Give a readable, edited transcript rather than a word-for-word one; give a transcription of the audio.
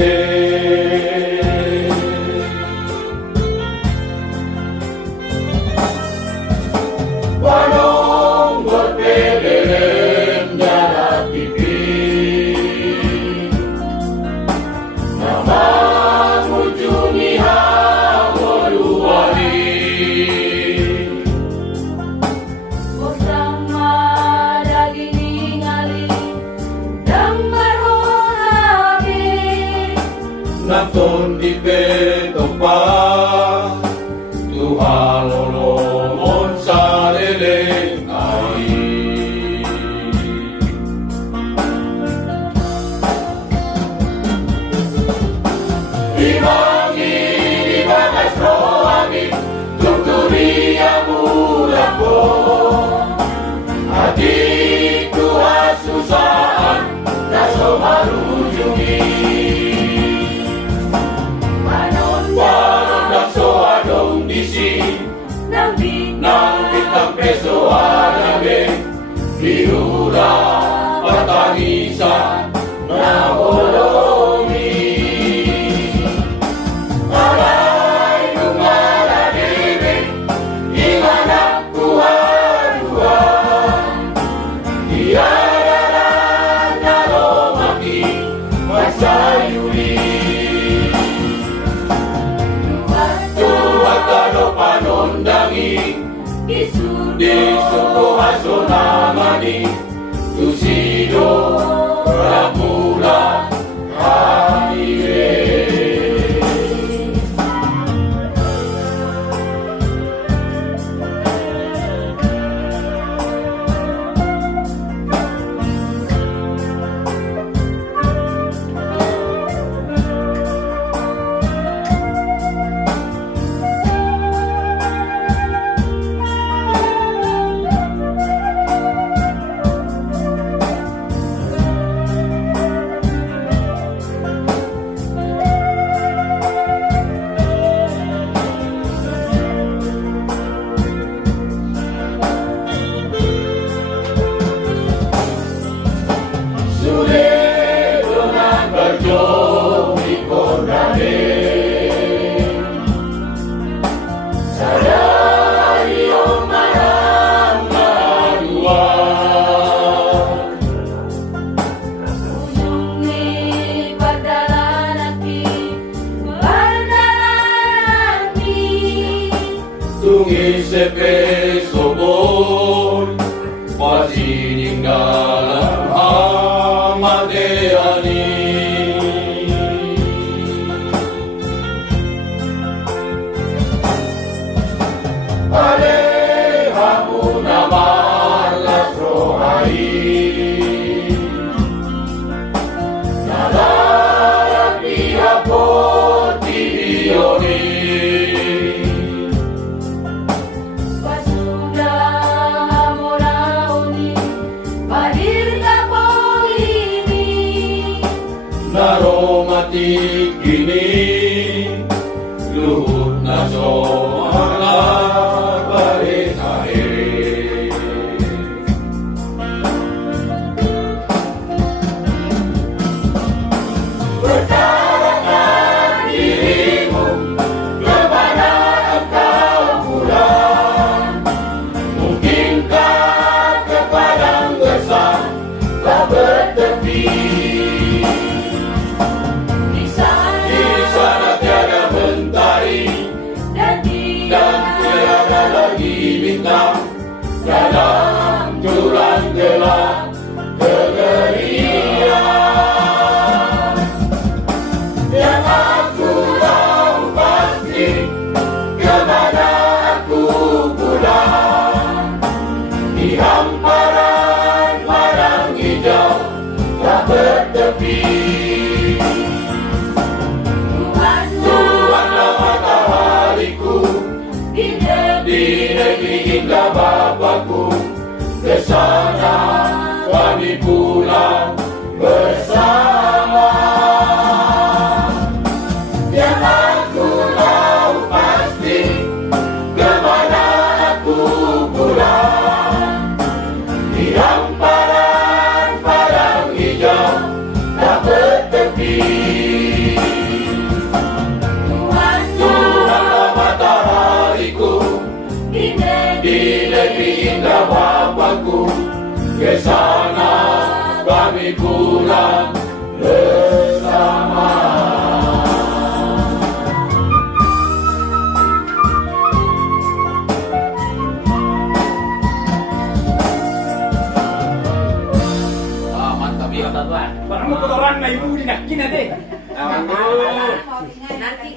akhir. Wanong berpeleren jalan pipi, nama mujuni hawoluari. Bersama daging ningali dan berharapi, Naton di petopa Tuhan lolomon saleleng ai. Imangi di bagas rohani tuturia mulapo, hatiku asusaan naso marujungi. Nang bintang peso anabe Hirura patangisan na bolomi. Alay nungala diri inganak kuharuan, tiadaran naromati masayuri. Panondangi disuko hasonamani tusido ramula haire. Tungi sepe sobon pasininggalan hamadeani. Alehamu namalas rohai nalarapi apoti dioni. Naromatik kini luhut naso balik akhir. Bertahankan dirimu kemana engkau pulang, mungkinkah ke padang gersang kau bertepi. Dalam jurang gelap kegerian, yang aku tahu pasti kemana aku pulang. Di hamparan padang hijau tak bertepi, Tuhanlah matahariku di negeri indah Bapakku. Kesana kami pulang bersama. Yang aku tahu pasti kemana aku pulang. Di hamparan padang hijau tak bertepi. aku, ke sana kami pulang bersama. Mantap ya, Tuan. Parang mo kotoran na ibu di nakin na deh. Aduh. Nanti